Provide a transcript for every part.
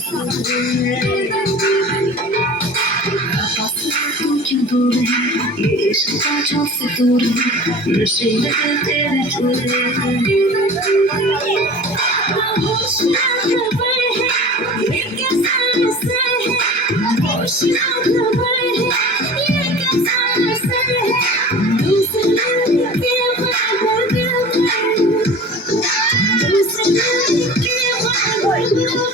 क्यों दूर है ये इश्क बातों से दूर है नशे लगे तेरे चूरे होश ना खबर है ये कैसा नशा है होश ना खबर है ये कैसा नशा है तुमसे मिलके पागल दिल तुमसे मिलके पागल दिल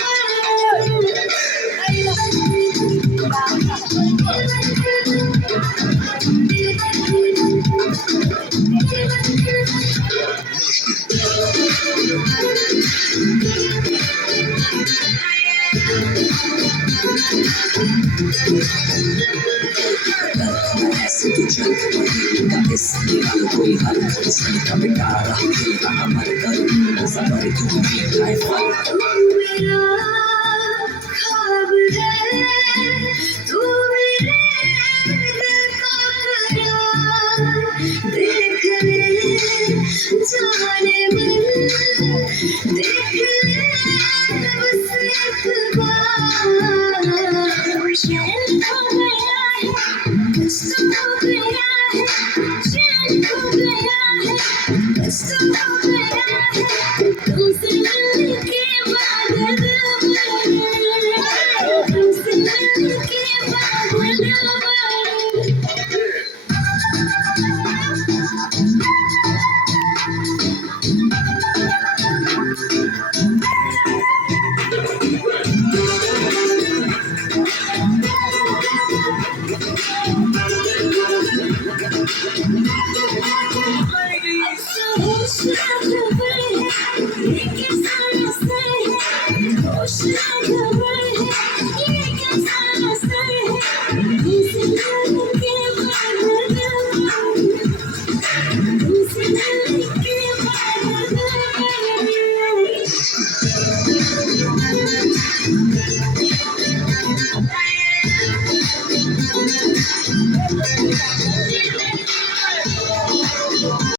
ऐसे तो चल का इस निकाल कोई हल सही का बेटारा का हमारे घर सबर क्यों नहीं लाए फल मेरा ख्वाब है तू मेरे दिल का करार देख ले जाने मन देख ले बस एक बार चैन खो गया है बस तो हो गया है चैन खो गया है बस तो हो गया है तुमसे मिलके पागल तुमसे मिलके पागल होश ना खबर है ये कैसा नशा है होश ना खबर है ये